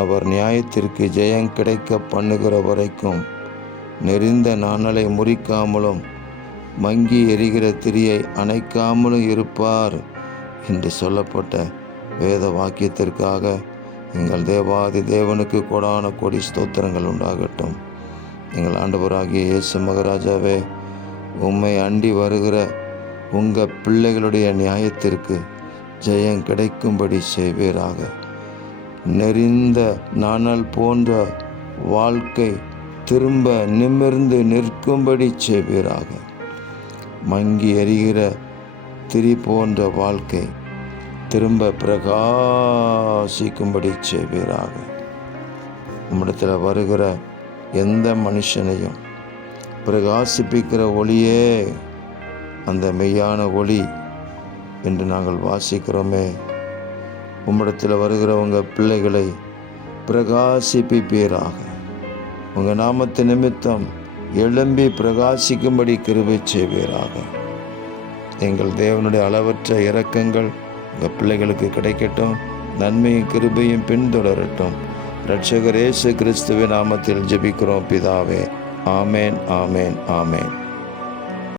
அவர் நியாயத்திற்கு ஜெயம் கிடைக்க பண்ணுகிற வரைக்கும் நெறிந்த நாணலை முறிக்காமலும் மங்கி எரிகிற திரியை அணைக்காமலும் இருப்பார் என்று சொல்லப்பட்ட வேத வாக்கியத்திற்காக எங்கள் தேவாதி தேவனுக்கு கொடான கொடி ஸ்தோத்திரங்கள் உண்டாகட்டும். எங்கள் ஆண்டவராகிய இயேசு மகராஜாவே, உம்மை அண்டி வருகிற உங்கள் பிள்ளைகளுடைய நியாயத்திற்கு ஜெயம் கிடைக்கும்படி செய்வீராக. நெறிந்த நாணல் போன்ற வாழ்க்கை திரும்ப நிமிர்ந்து நிற்கும்படி செய்வீராக. மங்கி எரிகிற திரி போன்ற வாழ்க்கை திரும்ப பிரகாசிக்கும்படி செய்வீராக. நம்மிடத்தில் வருகிற எந்த மனுஷனையும் பிரகாசிப்பிக்கிற ஒளியே அந்த மெய்யான ஒளி என்று நாங்கள் வாசிக்கிறோமே. உம்மிடத்தில் வருகிற உங்கள் பிள்ளைகளை பிரகாசிப்பீராக. உங்கள் நாமத்து நிமித்தம் எழும்பி பிரகாசிக்கும்படி கிருபை செய்வீராக. எங்கள் தேவனுடைய அளவற்ற இரக்கங்கள் உங்கள் பிள்ளைகளுக்கு கிடைக்கட்டும். நன்மையும் கிருபையும் பின்தொடரட்டும். இரட்சகர் இயேசு கிறிஸ்துவின் நாமத்தில் ஜெபிக்கிறோம் பிதாவே. ஆமேன், ஆமேன், ஆமேன்.